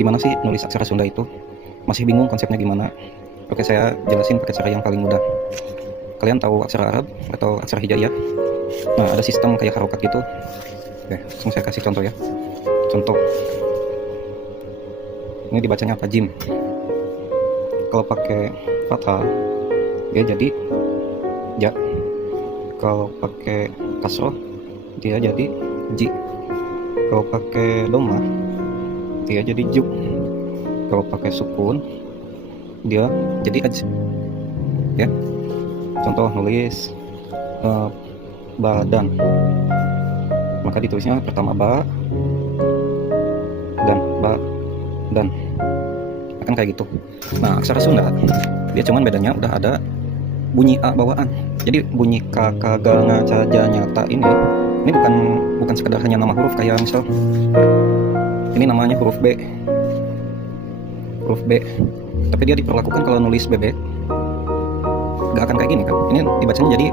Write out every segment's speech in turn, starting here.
Gimana sih nulis aksara Sunda itu? Masih bingung konsepnya gimana? Oke, saya jelasin pakai cara yang paling mudah. Kalian tahu aksara Arab atau aksara hijaiyah? Nah, ada sistem kayak harokat gitu. Oke, langsung saya kasih contoh ya. Contoh. Ini dibacanya apa? Jim. Kalau pakai fathah, dia jadi ja. Kalau pakai kasroh, dia jadi ji. Kalau pakai doma, dia jadi juk. Kalau pakai sukun, dia jadi aj. Ya, contoh nulis badan, maka ditulisnya pertama ba dan akan kayak gitu. Nah, aksara Sunda dia cuman bedanya udah ada bunyi a bawaan. Jadi bunyi k, k, ga, nga, ca, ja, nyata ini bukan sekedar hanya nama huruf kayak misal ini namanya huruf B, tapi dia diperlakukan kalau nulis bebek gak akan kayak gini kan. Ini dibacanya jadi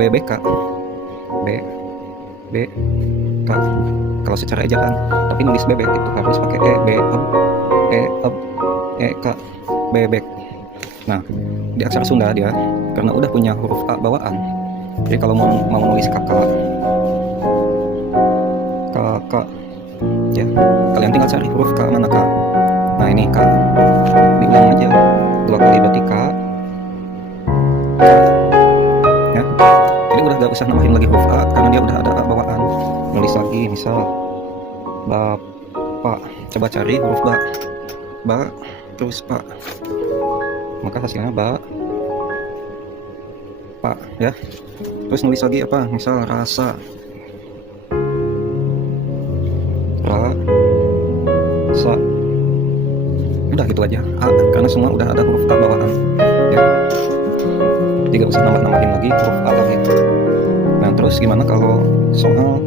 BBK, B K kalau secara ejaan, tapi nulis bebek itu harus pakai E K, bebek. Nah, di aksara Sunda dia karena udah punya huruf A bawaan, jadi kalau mau nulis kakak ya, kalian tinggal cari huruf K mana K. Nah, ini K diulang aja 2 kali, berarti K ya. Jadi udah gak usah nambahin lagi huruf A karena dia udah ada A bawaan. Nulis lagi misal bapak, coba cari huruf ba terus pak, maka hasilnya pak ya. Terus nulis lagi apa, misal rasa, udah gitu aja A, karena semua udah ada huruf A bawaan ya. Jadi gak usah nambahin lagi huruf A lagi. Nah, terus gimana kalau soal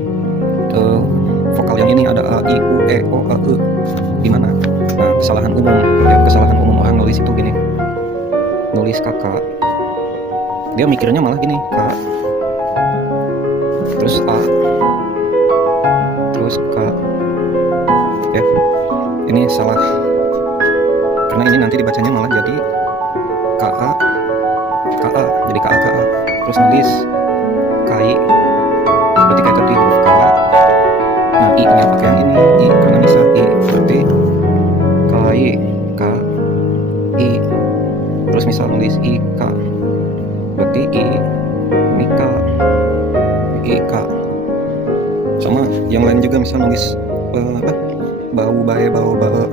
vokal yang ini ada A, I, U, E, O, A, E, gimana? Nah, kesalahan umum orang nulis itu gini, nulis kakak, dia mikirnya malah gini, K terus A terus K ya. Ini salah, karena ini nanti dibacanya malah jadi KA, jadi KA, terus nulis KI, berarti kayak tadi huruf K. Nah, I nya pakai yang ini, I karena bisa I, berarti KI, K, I. Terus misal nulis I, K, berarti I, ini K, I, K. Sama yang lain juga, misal nulis bau, bae, bau, bae,